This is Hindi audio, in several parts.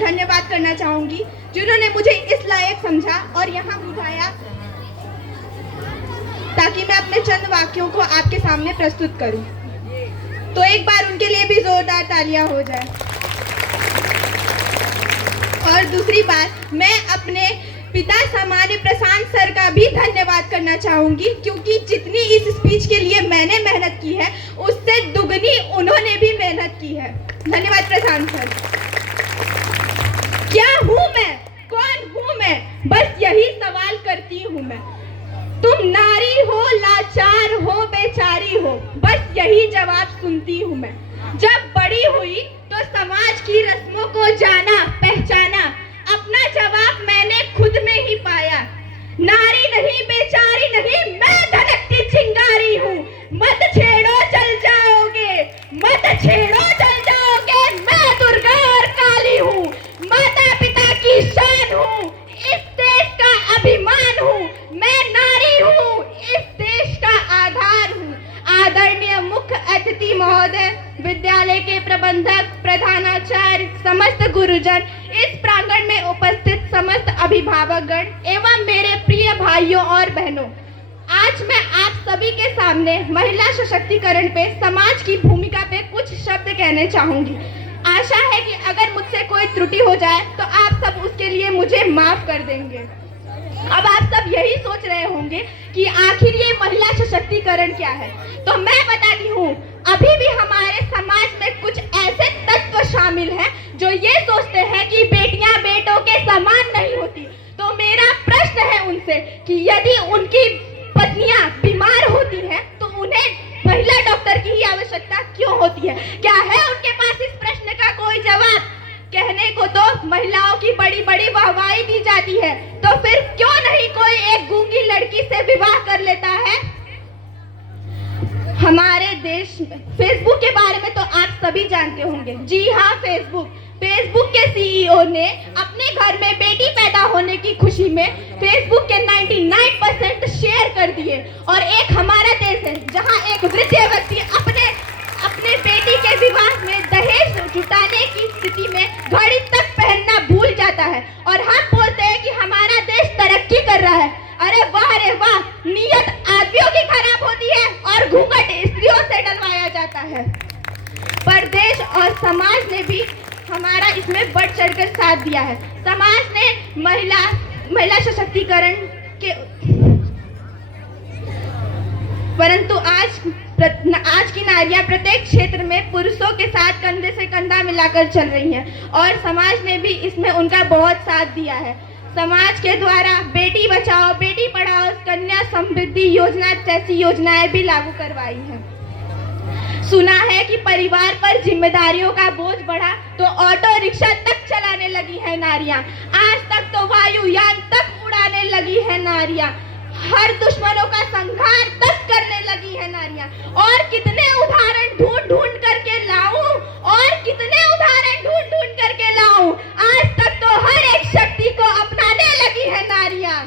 धन्यवाद करना चाहूंगी जिन्होंने मुझे इस लायक समझा और यहाँ बुलाया ताकि मैं अपने चंद वाक्यों को आपके सामने प्रस्तुत करूं। तो एक बार उनके लिए भी जोरदार तालियां हो जाए। और दूसरी बात, मैं अपने पिता सामान्य प्रशांत सर का भी धन्यवाद करना चाहूंगी, क्योंकि जितनी इस स्पीच के लिए मैंने मेहनत की है उससे दुगनी उन्होंने भी मेहनत की है। धन्यवाद प्रशांत सर। क्या हूँ मैं, कौन हूँ मैं, बस यही सवाल करती हूँ मैं। तुम नारी हो, लाचार हो, बेचारी हो, बस यही जवाब सुनती हूँ मैं। जब बड़ी हुई तो समाज की रस्मों को जाना, पहचाना, अपना जवाब मैंने खुद में ही पाया। नारी नहीं, बेचारी नहीं, मैं धड़कती चिंगारी हूँ। मत छेड़ो जल जाओगे, मत छेड़ो जल जाओगे, मैं दुर्गा और काली हूँ। माता पिता की शान हूँ, इस देश का अभिमान हूँ। मैं नारी हूँ, इस देश का आधार हूँ। आदरणीय मुख्य अतिथि महोदय, विद्यालय के प्रबंधक, प्रधानाचार्य, समस्त गुरुजन, इस प्रांगण में उपस्थित समस्त अभिभावकगण एवं मेरे प्रिय भाइयों और बहनों, आज मैं आप सभी के सामने महिला सशक्तिकरण पे, समाज की भूमिका पे कुछ शब्द कहने चाहूंगी। आशा है कि अगर मुझसे कोई त्रुटि हो जाए तो आप सब उसके लिए मुझे माफ कर देंगे। अब आप सब यही सोच रहे होंगे कि आखिर ये महिला सशक्तिकरण क्या है, तो मैं बताती हूँ, अभी भी हमारे समाज में कुछ ऐसे तत्व शामिल हैं जो ये सोचते हैं कि बेटियां बेटों के समान नहीं होती। तो मेरा प्रश्न है उनसे कि यदि उनकी पत्नियां बीमार होती हैं तो उन्हें महिला डॉक्टर की ही आवश्यकता क्यों होती है? क्या है उनके पास इस प्रश्न का कोई जवाब? कहने को तो महिलाओं की बड़ी बड़ी वाहवाही दी जाती है, तो फिर क्यों नहीं कोई एक गूंगी लड़की से विवाह कर लेता है? हमारे देश में फेसबुक के बारे में तो आप सभी जानते होंगे। जी हाँ, फेसबुक के सीईओ ने अपने घर में बेटी पैदा होने की खुशी में फेसबुक के 99% शेयर कर दिए। और एक हमारा देश है जहाँ एक वृद्ध व्यक्ति अपने बेटी के विवाह में दहेज जुटाने की स्थिति में घड़ी तक पहनना भूल जाता है और हम बोलते हैं कि हमारा देश तरक्की कर रहा है। अरे वाह रे वाह, नीयत आदमियों की खराब होती है और घूंघट स्त्रियों से डलवाया जाता है। पर देश और समाज ने भी हमारा इसमें बढ़ चढ़कर साथ दिया है। समाज ने महिला सशक्तिकरण के, परंतु आज की नारियां प्रत्येक क्षेत्र में पुरुषों के साथ कंधे से कंधा मिलाकर चल रही हैं और समाज ने भी इसमें उनका बहुत साथ दिया है। समाज के द्वारा बेटी बचाओ, बेटी पढ़ाओ, कन्या समृद्धि योजना जैसी योजनाएं भी लागू करवाई हैं। सुना है कि परिवार पर जिम्मेदारियों का बोझ बढ़ा तो ऑटो रिक्शा तक चलाने लगी है नारियां। आज तक तो वायुयान तक उड़ाने लगी है नारियां। हर दुश्मनों का संहार तक करने लगी है नारियां। और कितने उदाहरण ढूंढ ढूंढ करके लाऊं, और कितने उदाहरण ढूंढ ढूंढ करके लाऊं। आज तक तो हर एक शक्ति को अपनाने लगी है नारियां।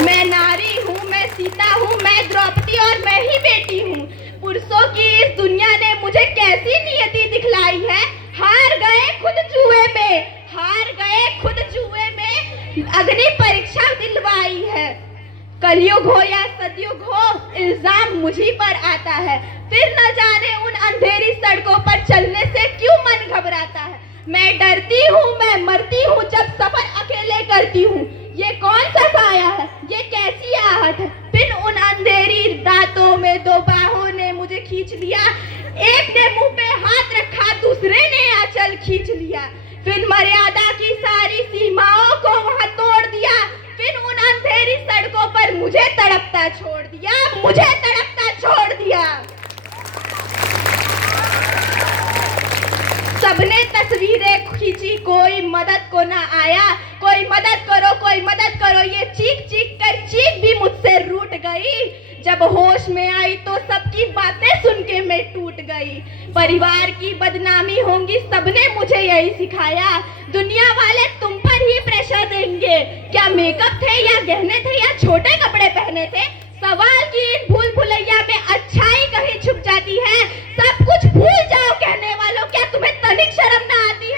मैं नारी हूँ, मैं सीता हूँ, मैं द्रौपदी और मैं ही बेटी हूँ। पुरुषों की इस दुनिया ने मुझे कैसी नियति दिखलाई है। हार गए खुद जुए में, हार गए खुद जुए में, अग्नि परीक्षा दिलवाई है। कलयुग हो या सतयुग हो, इल्जाम मुझी पर आता है। फिर न जाने उन अंधेरी सड़कों पर चलने से क्यों मन घबराता है। मैं डरती हूँ, मैं मरती हूँ जब सफर अकेले करती हूँ। ये कौन सा साया है, ये कैसी आहट है। फिर उन अंधेरी रातों में दो बाहों ने मुझे खींच लिया। एक ने मुंह पे हाथ रखा, दूसरे ने आंचल खींच लिया। फिर मर्यादा की सारी सीमाओं को वहां तोड़ दिया। फिर उन अंधेरी सड़कों पर मुझे तड़पता छोड़ दिया, मुझे तड़पता छोड़ दिया। सबने तस्वीरें खींची, कोई मदद को ना आया। कोई मदद करो, कोई मदद करो, ये चीख चीख कर चीख भी मुझसे रूठ गई। जब होश में आई तो सबकी बातें सुन के मैं टूट गई। परिवार की बदनामी होंगी, सबने मुझे यही सिखाया। दुनिया वाले तुम पर ही प्रेशर देंगे। क्या मेकअप थे या गहने थे या छोटे कपड़े पहने थे। सवाल की इन भूल भुलैया में अच्छाई कहीं छुप जाती है। सब कुछ भूल जाओ कहने वालों, क्या तुम्हें तनिक शर्म ना आती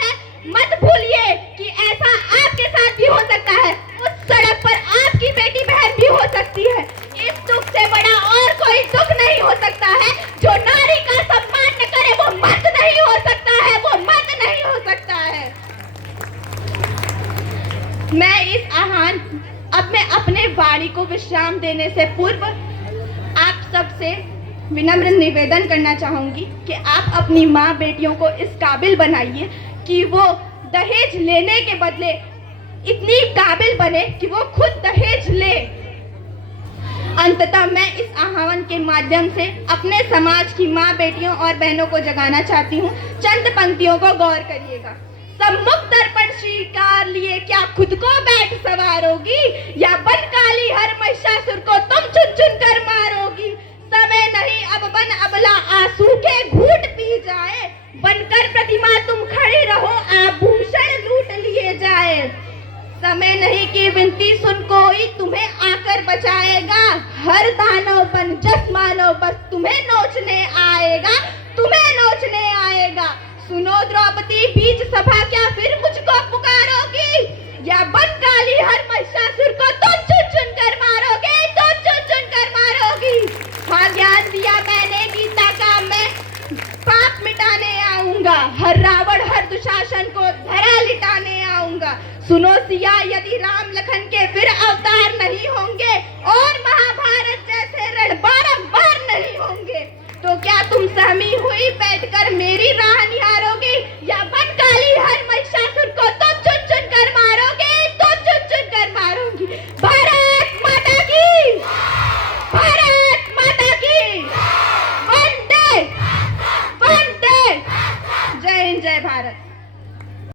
मैं इस आह्वान अब मैं अपने वाणी को विश्राम देने से पूर्व आप सबसे विनम्र निवेदन करना चाहूंगी कि आप अपनी माँ बेटियों को इस काबिल बनाइए कि वो दहेज लेने के बदले इतनी काबिल बने कि वो खुद दहेज ले। अंततः मैं इस आह्वान के माध्यम से अपने समाज की माँ बेटियों और बहनों को जगाना चाहती हूँ। चंद पंक्तियों को गौर करिएगा। सम्मुख दर्पण स्वीकार लिए क्या खुद को बैठ सवारोगी, या बन काली हर महिषासुर को तुम चुन चुन कर मारोगी। समय नहीं अब बन अबला आंसू के घूंट पी जाए, बनकर प्रतिमा तुम खड़ी रहो आभूषण लूट लिए जाए। समय नहीं कि विनती सुन कोई तुम्हें आकर बचाएगा, हर दानव बन जस मानव बस तुम्हें नोचने आएगा, तुम्हें नोचने आएगा। सुनो द्रौपदी बीच सभा क्या फिर मुझको पुकारोगी, या बन काली हर महिषासुर को तुम चुन चुन कर मारोगे, तुम चुन चुन कर मारोगी। हाँ ज्ञान दिया मैंने गीता का, मैं पाप मिटाने आऊंगा, हर रावण हर दुशासन को धरा लिटाने आऊंगा। सुनो सिया यदि राम लखन के फिर अवतार नहीं होंगे और महाभारत जैसे रण बारंबार नहीं होंगे, तो क्या तुम सहमी हुई बैठकर मेरी राह निहारोगी, या बन काली हर महिषासुर को तुम चुन चुन कर मारोगे, तुम चुन चुन कर मारोगी। भारत माता की, भारत माता की, वंदे वंदे, जय हिंद जय भारत।